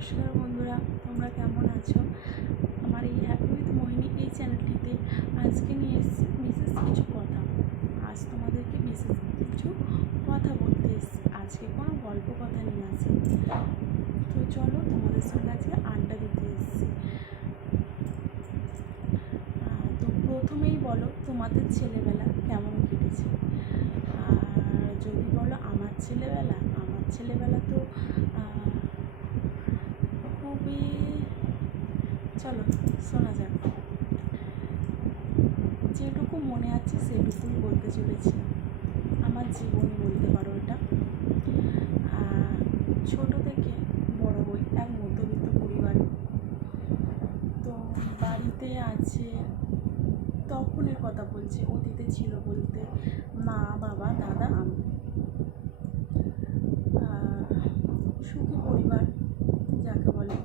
নমস্কার বন্ধুরা, তোমরা কেমন আছো? আমার এই হ্যাপি উইথ মোহিনী এই চ্যানেলটিতে আজকে নিয়ে এসেছি বিশেষ কিছু কথা। আজ তোমাদেরকে বিশেষ কিছু কথা বলতে এসেছি। আজকে কোনো গল্প কথা নিয়ে আসি। তো চলো, তোমাদের সঙ্গে আজকে আড্ডা দিতে এসেছি। তো প্রথমেই বলো, তোমাদের ছেলেবেলা কেমন কেটেছে? আর যদি বলো আমার ছেলেবেলা তো খুবই, চলো শোনা যাক। যেটুকু মনে আছে সেটুকুই বলতে চলেছি। আমার জীবনই বলতে পারো এটা। ছোটো থেকে বড় হই এক মধ্যবিত্ত পরিবারে। তো বাড়িতে আছে, তখনের কথা বলছি, অতীতে ছিল বলতে মা, বাবা, দাদা, আমি। সুখী পরিবার যাকে বলে।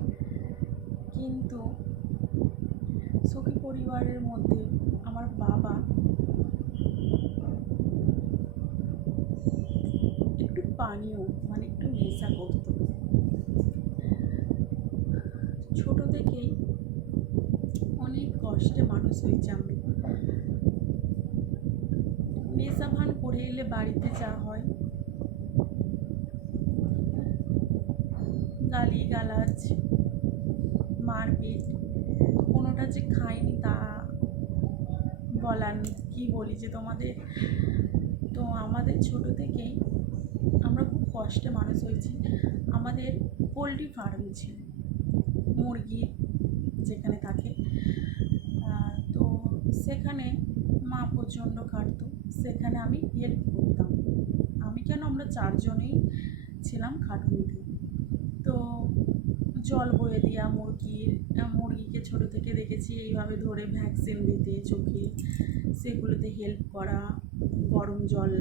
কিন্তু সুখী পরিবারের মধ্যে আমার বাবা একটু পানীয়, মানে একটু নেশা করতো। ছোট থেকেই অনেক কষ্টে মানুষ হয়েছে আমি। নেশা ভান করে এলে বাড়িতে যা হয়, গালি গালাজ, মারপিট, কোনোটা যে খাইনি তা বলার নেই। কী বলি যে তোমাদের। তো আমাদের ছোট থেকেই আমরা খুব কষ্টে মানুষ হয়েছি। আমাদের পোলট্রি ফার্ম ছিল, মুরগি যেখানে থাকে। তো সেখানে মা প্রচণ্ড খাটতো, সেখানে আমি হেল্প করতাম। আমি কেন, আমরা চারজনেই ছিলাম খাটুনিতে। তো জল বয়ে দেওয়া মুরগিকে ছোটো থেকে দেখেছি এইভাবে ধরে ভ্যাকসিন দিতে চোখে, সেগুলোতে হেল্প করা। গরম জল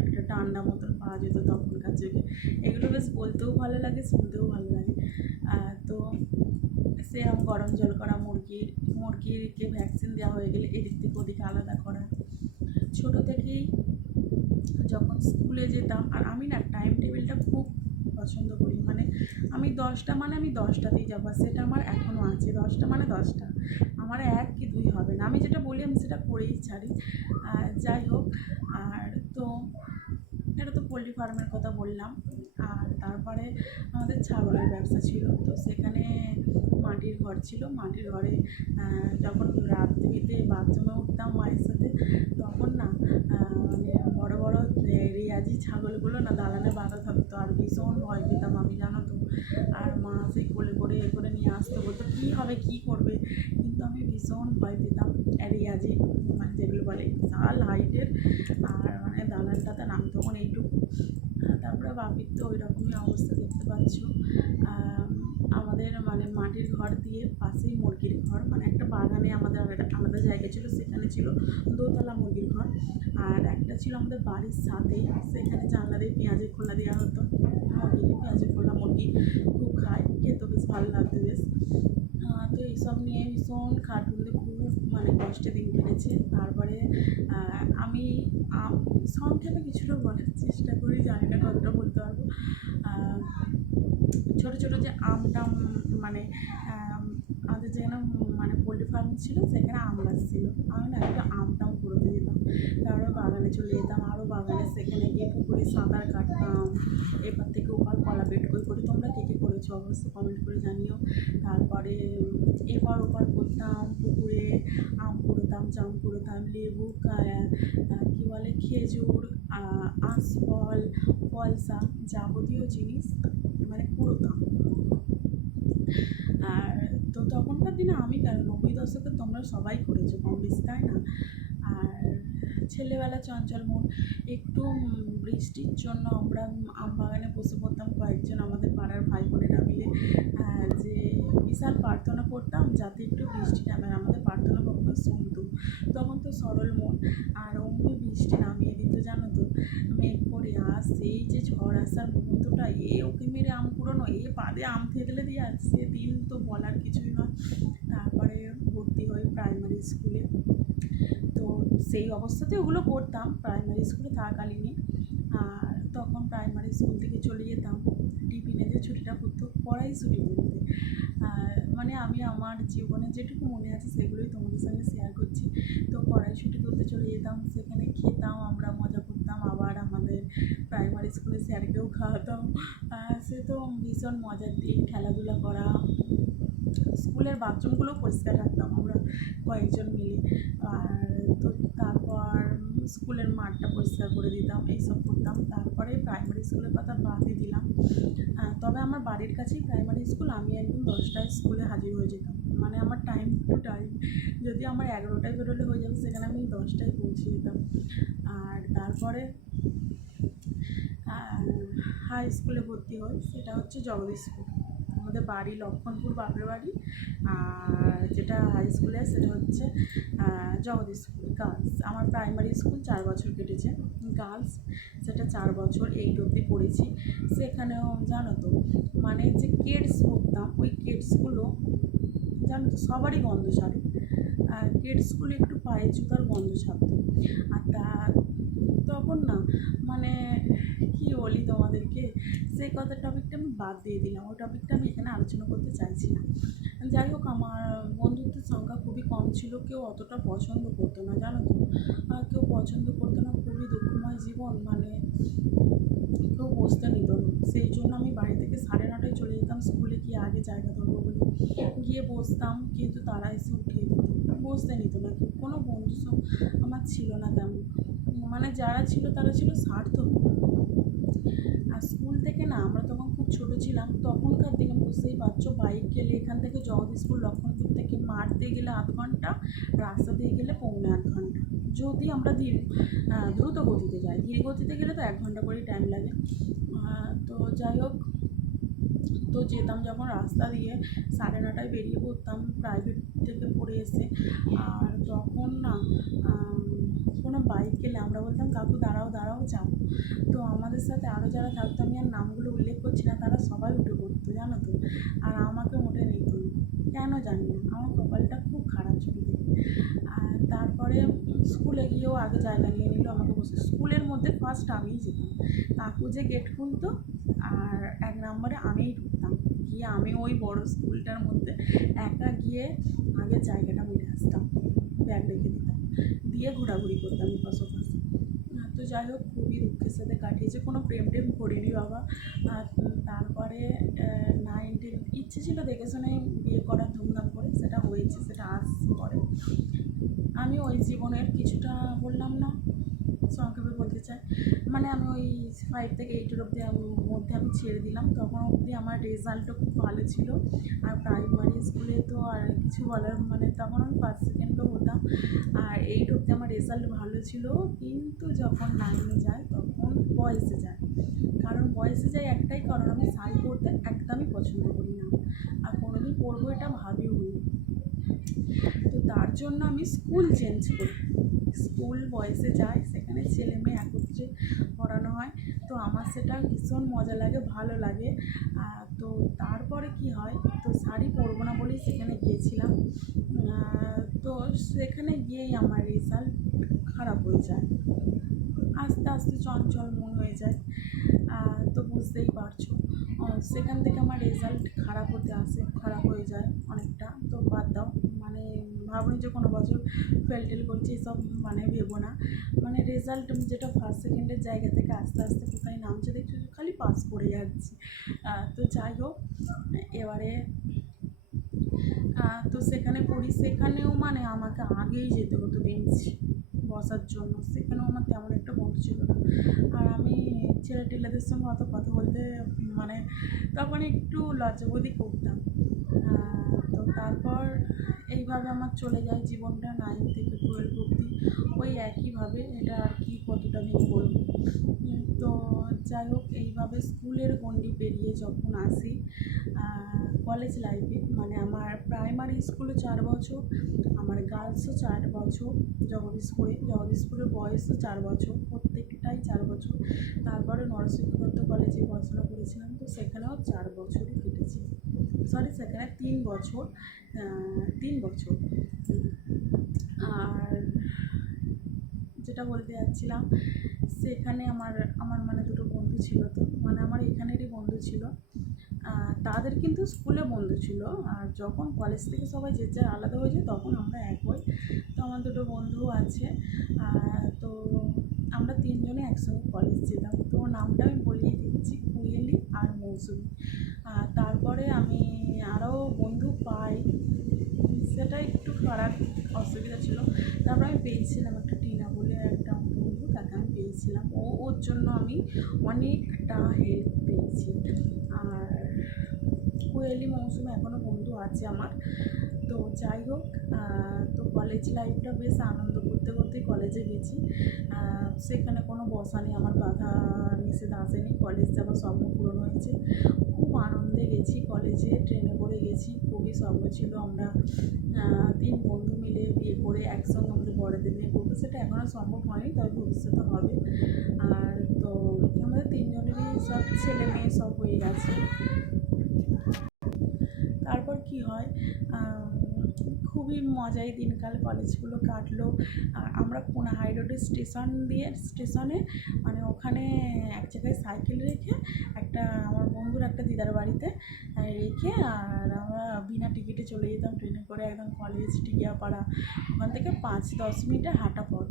একটা ঠান্ডা মতন পাওয়া যেত তখনকার যুগে। এগুলো বেশ বলতেও ভালো লাগে, শুনতেও ভালো লাগে। তো সেরকম গরম জল করা, মুরগিকে ভ্যাকসিন দেওয়া হয়ে গেলে এদিক থেকে ওদিকে আলাদা করা। ছোটো থেকেই যখন স্কুলে যেতাম, আর আমি না টাইম টেবিলটা খুব পছন্দ করি। মানে আমি 10টা মানে আমি 10টাতেই যাবো, সেটা আমার এখনও আছে। 10টা মানে 10টা, আমার 1 কি 2 হবে না। আমি যেটা বলি আমি সেটা করেই ছাড়ি। যাই হোক, আর তো এটা তো পোলট্রি ফার্মের কথা বললাম। আর তারপরে আমাদের ছাগলের ব্যবসা ছিল। তো সেখানে মাটির ঘর ছিল। মাটির ঘরে যখন রাত্রিতে বাথরুমে উঠতাম মায়ের সাথে, তখন না মানে বড় বড় রেয়াজি ছাগলগুলো না দালানে বাঁধা থাকতো, আর ভীষণ ভয় পেতাম আমি, জানো তো। আর মা সেই কোলে করে করে নিয়ে আসতে বলতো কী হবে, কী করবে। কিন্তু আমি ভীষণ ভয় পেতাম। রেয়াজি মানে যেগুলো বলে, বিশাল হাইটের। আর মানে দালানটাতে নাম তখন এইটুকু। তারপরে বাপির তো ওই রকমই অবস্থা, দেখতে পাচ্ছ। আমাদের মানে মাটির ঘর দিয়ে পাশেই মুরগির ঘর, মানে একটা বাগানে আমাদের আলাদা জায়গা ছিল, সেখানে ছিল দোতলা মুরগির ঘর। আর একটা ছিল আমাদের বাড়ির সাথেই, সেখানে জানলা দিয়ে পেঁয়াজের খোলা দেওয়া হতো। মুরগিকে পেঁয়াজের খোলা, মুরগি খুব খায়, খেতে বেশ ভালো লাগতো বেশ। তো এইসব নিয়ে ভীষণ খাটুনিতে খুব মানে কষ্টে দিন কেটেছে। তারপরে আমি সংক্ষেপে কিছুটা বলার চেষ্টা করি, জানি না কতটা বলতে পারবো। ছোটো ছোটো যে আমটাম, মানে আমাদের যেখানে মানে পোলট্রি ফার্ম ছিল সেখানে আম গাছ ছিল। আমি না একটা আমটাম কুড়োতে যেতাম, তারপরে বাগানে চলে যেতাম। আরও বাগানে সেখানে গিয়ে পুকুরে সাঁতার কাটতাম, এপার থেকে ওপার কলা বেট করে। তোমরা কে কে করেছো অবশ্যই কমেন্ট করে জানিও। তারপরে এপার ওপার করতাম পুকুরে, আম কুড়োতাম, জাম কুড়োতাম, লেবু, কী বলে, খেজুর, আঁশফল, ফলসা, যাবতীয় জিনিস মানে কুড়োতাম। আর তো তখনকার দিনে আমি কেন, 90 দশকে তোমরা সবাই করেছো কম বেশি, তাই না? আর ছেলেবেলা চঞ্চল মন। একটু বৃষ্টির জন্য আমরা আম বাগানে বসে পড়তাম কয়েকজন আমাদের পাড়ার ভাই বোনেরা মিলে, যে বিশাল প্রার্থনা করতাম যাতে একটু বৃষ্টি নামে। আমাদের প্রার্থনা কখনো শুনতো। তখন তো সরল মন, আর অমনি বৃষ্টি নামিয়ে দিত, জানো তো। মেঘ করে সেই যে ঝড় আসার মুহূর্তটা, ওকে মেরে আম কুড়োনো, পাদে আম থেতলে দিয়ে আসছে দিন, তো বলার কিছুই নয়। তারপরে ভর্তি হই প্রাইমারি স্কুলে। তো সেই অবস্থাতে ওগুলো করতাম প্রাইমারি স্কুলে থাকাকালীনই। আর তখন প্রাইমারি স্কুল থেকে চলে যেতাম টিফিনে, যে ছুটিটা পড়তো, পড়াই ছুটি বলতে মানে আমি আমার জীবনে যেটুকু মনে আছে সেগুলোই তোমাদের সঙ্গে শেয়ার করছি। তো কড়াইশুঁটি তুলতে চলে যেতাম, সেখানে খেতাম, আমরা মজা করতাম, আবার আমাদের প্রাইমারি স্কুলে স্যারকেও খাওয়াতাম। সে তো ভীষণ মজার দিন, খেলাধুলা করা, স্কুলের বাথরুমগুলো পরিষ্কার রাখতাম আমরা কয়েকজন মিলে। আর তো তারপর স্কুলের মাঠটা পরিষ্কার করে দিতাম, এইসব করতাম। তারপরে প্রাইমারি স্কুলের কথা বাদই দিলাম। তবে আমার বাড়ির কাছেই প্রাইমারি স্কুল, আমি একদম 10টায় স্কুলে হাজির হয়ে যেতাম। মানে আমার টাইম টু টাইম, যদি আমার 11টায় বেরোলে হয়ে যাবে, সেখানে আমি 10টায় পৌঁছে যেতাম। আর তারপরে হাই স্কুলে ভর্তি হই, সেটা হচ্ছে জগদীশপুর। আমাদের বাড়ি লক্ষণপুর, বাপের বাড়ি। আর যেটা হাই স্কুলে সেটা হচ্ছে জগদীশপুর গার্লস। আমার প্রাইমারি স্কুল 4 বছর কেটেছে, গার্লস, সেটা 4 বছর 8 অবধি পড়েছি। সেখানেও জানো তো, মানে যে কিডস পড়তাম, ওই কিডসগুলো জানো তো সবারই গন্ধ ছাড়ে। আর কিডসগুলো একটু পায়ে জুতার গন্ধ ছাড়তো। আর তখন না, মানে কী বলি তোমাদেরকে, সেই টপিকটা আমি বাদ দিয়ে দিলাম, ওই টপিকটা আমি এখানে আলোচনা করতে চাইছি না। যাই হোক, আমার বন্ধুত্বের সংখ্যা খুবই কম ছিল, কেউ অতটা পছন্দ করতো না, জানো তো। কেউ পছন্দ করতো না, খুবই দুঃখময় জীবন, মানে কেউ বসতে নিত না। সেই জন্য আমি বাড়ি থেকে 9:30টায় চলে যেতাম স্কুলে, গিয়ে আগে জায়গা ধরবো বলে গিয়ে বসতাম, কিন্তু তারা এসে উঠিয়ে দিত, বসতে নিত না কেউ। কোনো বন্ধু আমার ছিল না তেমন, মানে যারা ছিল তারা ছিল স্বার্থপর। আর স্কুল থেকে না, আমরা তখন খুব ছোটো ছিলাম, তখনকার দিনে বুঝতেই পারছো, বাইক গেলে এখান থেকে জগদীশপুর লক্ষণপুর থেকে মাঠ দিয়ে গেলে আধ ঘন্টা, রাস্তা দিয়ে গেলে পৌনে আধ ঘন্টা। যদি আমরা দ্রুত গতিতে যাই, ধীর গতিতে গেলে তো 1 ঘন্টা করেই টাইম লাগে। তো যাই হোক, তো যেতাম যখন রাস্তা দিয়ে, 9:30টায় বেরিয়ে পড়তাম প্রাইভেট থেকে পড়ে এসে। আর তখন না কোনো বাইক গেলে আমরা বলতাম, কাকু দাঁড়াও দাঁড়াও, যাবো। তো আমাদের সাথে আরও যারা থাকতো, আমি আর নামগুলো উল্লেখ করছি না, তারা সবাই উঠে পড়তো, জানো তো। আর আমাকে মোটে নিত না, কেন জানি না, আমার কপালটা খুব খারাপ ছোটো থেকে। আর তারপরে স্কুলে গিয়েও আগে জায়গা নিয়ে নিল আমাকে বসে। স্কুলের মধ্যে ফার্স্ট আমিই যেতাম, কাকু যে গেট খুলতো আর 1 নম্বরে আমিই ঢুকতাম, গিয়ে আমি ওই বড় স্কুলটার মধ্যে একা গিয়ে আগে জায়গাটা মিলে আসতাম, ব্যাগ রেখে দিতাম, দিয়ে ঘোরাঘুরি করতাম এপাশ ওপাশ। তো যাই হোক, খুবই দুঃখের সাথে কাটিয়েছে, কোনো প্রেম টেম করিনি বাবা। আর তারপরে 9-10 ইচ্ছে ছিল দেখে শুনে বিয়ে করার, ধুমধাম করে, সেটা হয়েছে, সেটা আসছে পরে। আমি ওই জীবনের কিছুটা বললাম না, সংক্ষেপে বলতে চাই। মানে আমি ওই 5 থেকে 8 অবধি মধ্যে আমি ছেড়ে দিলাম, তখন অবধি আমার রেজাল্টও খুব ভালো ছিল। আর প্রাইমারি স্কুলে তো আর কিছু বলার, মানে তখন আমি ফার্স্ট সেকেন্ডও হতাম। আর 8 অবধি আমার রেজাল্ট ভালো ছিল, কিন্তু যখন 9-এ যায় তখন বয়েসে যায়। কারণ বয়েসে যায় একটাই কারণ, আমি শাড়ি পরতে একদমই পছন্দ করি না, আর কোনোদিন পরবো এটা ভাবিও নি। তো তার জন্য আমি স্কুল চেঞ্জ করি, স্কুল বয়েসে যাই, সেখানে ছেলে মেয়ে একত্রে পড়ানো হয়। তো আমার সেটা ভীষণ মজা লাগে, ভালো লাগে। তো তারপরে কি হয়, তো শাড়ি পরবো না বলেই সেখানে গিয়েছিলাম। তো সেখানে গিয়েই আমার রেজাল্ট খারাপ হয়ে যায়, আস্তে আস্তে চঞ্চল মন হয়ে যায়। তো বুঝতেই পারছো, সেখান থেকে আমার রেজাল্ট খারাপ হয়ে যায় অনেকটা। তো বাদ দাও, মানে ভাবনি যে কোনো বছর ফেল টেল করছি, এসব মানে ভেবো না। মানে রেজাল্ট যেটা ফার্স্ট সেকেন্ডের জায়গা থেকে আস্তে আস্তে কোথায় নামছে দেখছো, খালি পাস করে যাচ্ছি। তো যাই হোক, এবারে তো সেখানে পড়ি, সেখানেও মানে আমাকে আগেই যেতে হতো বেঞ্চ বসার জন্য, সেখানেও আমার তেমন একটা বন্ধু ছিল না। আর আমি ছেলে টেলেদের সঙ্গে অত কথা বলতে, মানে তখন একটু লজ্জাবোধই করতাম। তো তারপর এইভাবে আমার চলে যায় জীবনটা 9 থেকে 12 অবধি, ওই একইভাবে। এটা আর কি কতটা ভেঙে বলবো। তো যাই হোক, এইভাবে স্কুলের গণ্ডি পেরিয়ে যখন আসি কলেজ লাইফে, মানে আমার প্রাইমারি স্কুলে 4 বছর, আমার গার্লসও 4 বছর, জগদীশপুরের বয়েসও 4 বছর, প্রত্যেকটাই 4 বছর। তারপরে নরসিংহ দত্ত কলেজে পড়াশোনা করেছিলাম, তো সেখানেও 4 বছরই কেটেছে, সেখানে 3 বছর, 3 বছর। আর যেটা বলতে যাচ্ছিলাম, সেখানে আমার মানে দুটো বন্ধু ছিল, তো মানে আমার এখানেরই বন্ধু ছিল। তাদের কিন্তু স্কুলে বন্ধু ছিল, আর যখন কলেজ থেকে সবাই যে যার আলাদা হয়ে যায় তখন আমরা এক হই। তো আমার দুটো বন্ধু আছে, তো আমরা তিনজনে একসঙ্গে কলেজ যেতাম। তো নামটা আমি বলিয়ে দিচ্ছি, কুয়েলি আর মৌসুমি। তারপরে আমি আরও বন্ধু পাই, সেটা একটু করার অসুবিধা ছিল। তারপর আমি পেয়েছিলাম একটা টিনা বলে একটা বন্ধু, তাকে আমি পেয়েছিলাম। ওর জন্য আমি অনেকটা হেল্প পেয়েছি। আর কোয়েলি মৌসুমে এখনও বন্ধু আছে আমার। তো যাই হোক, তো কলেজ লাইফটা বেশ আনন্দ করতে করতেই কলেজে গেছি। সেখানে কোনো বসা নেই, আমার বাধা নিষেধ আসেনি, কলেজ যাওয়ার স্বপ্ন পূরণ হয়েছে। খুব আনন্দে গেছি কলেজে, ট্রেনে করে গেছি, খুবই স্বপ্ন ছিল আমরা 3 বন্ধু মিলে বিয়ে করে একসঙ্গে আমাদের বড়দের নিয়ে করবো। সেটা এখনও সম্ভব হয়নি, তবে ভবিষ্যতে হবে। আর তো আমাদের 3 জনেরই সব ছেলে মেয়ে সব হয়ে গেছে। তারপর কি হয়, খুবই মজায় দিনকাল কলেজগুলো কাটলো। আর আমরা কোনা হাই রোডের স্টেশনে মানে ওখানে এক জায়গায় সাইকেল রেখে আমার বন্ধুর একটা দিদার বাড়িতে রেখে, আর আমরা বিনা টিকিটে চলে যেতাম ট্রেনে করে একদম কলেজ টিকিয়াপাড়া। ওখান থেকে 5-10 মিনিটের হাঁটা পথ।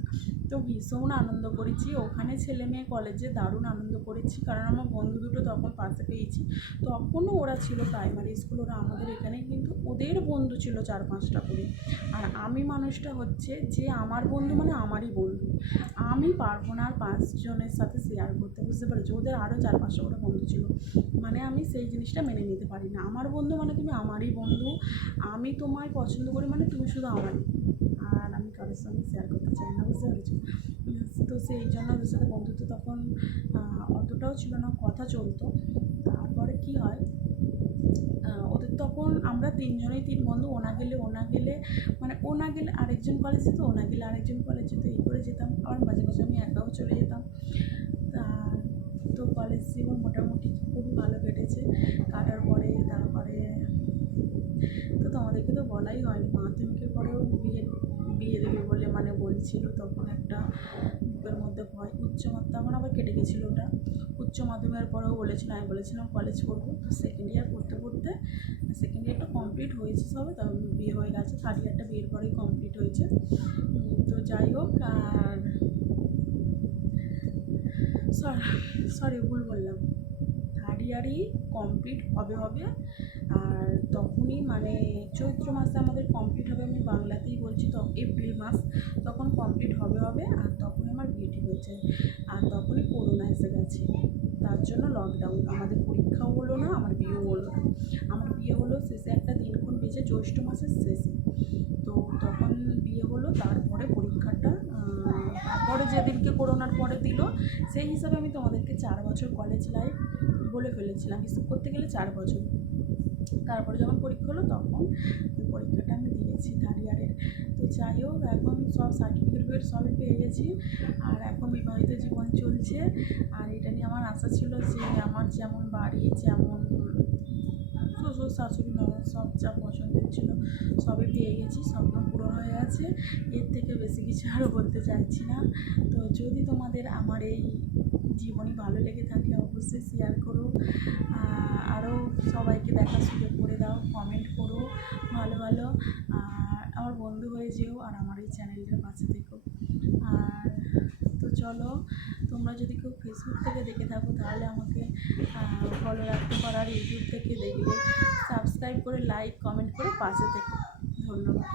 তো ভীষণ আনন্দ করেছি ওখানে, ছেলে মেয়ে কলেজে দারুণ আনন্দ করেছি, কারণ আমার বন্ধু দুটো তখন পাশে পেয়েছি। তখনও ওরা ছিল প্রাইমারি স্কুল, ওরা আমাদের এখানে, কিন্তু ওদের বন্ধু ছিল 4-5টা করে। আর আমি মানুষটা হচ্ছে যে আমার বন্ধু মানে আমারই বন্ধু, আমি পারবো না আর 5 জনের সাথে শেয়ার করতে, বুঝতে পেরেছি? ওদের আরও 4-5টা করে বন্ধু ছিল, মানে আমি সেই জিনিসটা মেনে নিতে পারি না। আমার বন্ধু মানে তুমি আমারই বন্ধু, আমি তোমায় পছন্দ করি মানে তুমি শুধু আমারই, আর আমি কারোর সঙ্গে শেয়ার করতে চাই না, বুঝতে পেরেছি? তো সেই জন্য ওদের সাথে বন্ধুত্ব তখন অতটাও ছিল না, কথা চলতো। তারপরে কি হয়, ওদের তখন আমরা 3 জনেই 3 বন্ধু, ওনা গেলে মানে ওনা গেলে আরেকজন কলেজ যেত, ওনা গেলে আরেকজন কলেজ যেত, এই করে যেতাম। আবার মাঝে মাঝে আমি একাও চলে যেতাম। তো কলেজ জীবন মোটামুটি খুবই ভালো কেটেছে। কাটার পরে তারপরে তো তোমাদেরকে তো বলাই হয়নি, মাধ্যমিকের পরেও বিয়ে দেবে বলে মানে বলছিল, তখন একটা বুকের মধ্যে ভয়। তখন আবার কেটে গেছিলো ওটা। উচ্চ মাধ্যমিকের পরেও বলেছিল, আমি বলেছিলাম কলেজ করবো। তো সেকেন্ড ইয়ার সেকেন্ড ইয়ারটা কমপ্লিট হয়েছে সবে, তবে বিয়ে হয়ে গেছে। থার্ড ইয়ারটা বিয়ের পরেই কমপ্লিট হয়েছে। তো যাই হোক, আর সরি ভুল বললাম, থার্ড ইয়ারই কমপ্লিট হবে। আর তখনই মানে চৈত্র মাসে আমাদের কমপ্লিট হবে, আমি বাংলাতেই বলছি, তো এপ্রিল মাস তখন কমপ্লিট হবে। আর তখন আমার বিয়ে ঠিক হয়েছে, আর তখনই করোনা এসে গেছে। তার জন্য লকডাউন, আমাদের পরীক্ষাও হলো না, আমার বিয়েও হলো না। আমার বিয়ে হলো শেষে একটা দিনক্ষণ বেঁচে, জ্যৈষ্ঠ মাসের শেষে। তো তখন বিয়ে হলো, তারপরে পরীক্ষাটা তারপরে যেদিনকে করোনার পরে দিল, সেই হিসাবে আমি তোমাদেরকে 4 বছর কলেজ লাইফ বলে ফেলেছিলাম, হিসেব করতে গেলে 4 বছর। তারপরে যখন পরীক্ষা হলো তখন পরীক্ষাটা আমি দিয়েছি থার্ড ইয়ারের। তো যাই হোক, এখন সব সার্টিফিকেট সবই পেয়ে গেছি, আর এখন বিবাহিত জীবন চলছে। আর এটা নিয়ে আমার আশা ছিল যে আমার যেমন বাড়ি, যেমন শ্বশুর শাশুড়ি ননদ সব যা পছন্দের ছিল সবই পেয়ে গেছি, স্বপ্ন পূরণ হয়ে গেছে। এর থেকে বেশি কিছু আরও বলতে চাইছি না। তো যদি তোমাদের আমার এই জীবনী ভালো লেগে থাকে অবশ্যই শেয়ার করো, আরও সবাইকে দেখার সুযোগ করে দাও, কমেন্ট করো ভালো ভালো, আর আমার বন্ধু হয়ে যেও, আর আমার এই চ্যানেলটার পাশে থেকো। আর তো চলো, তোমরা যদি কেউ ফেসবুক থেকে দেখে থাকো তাহলে আমাকে ফলো রাখতে পারো, আর ইউটিউব থেকে দেখলে সাবস্ক্রাইব করে লাইক কমেন্ট করে পাশে থেকো। ধন্যবাদ।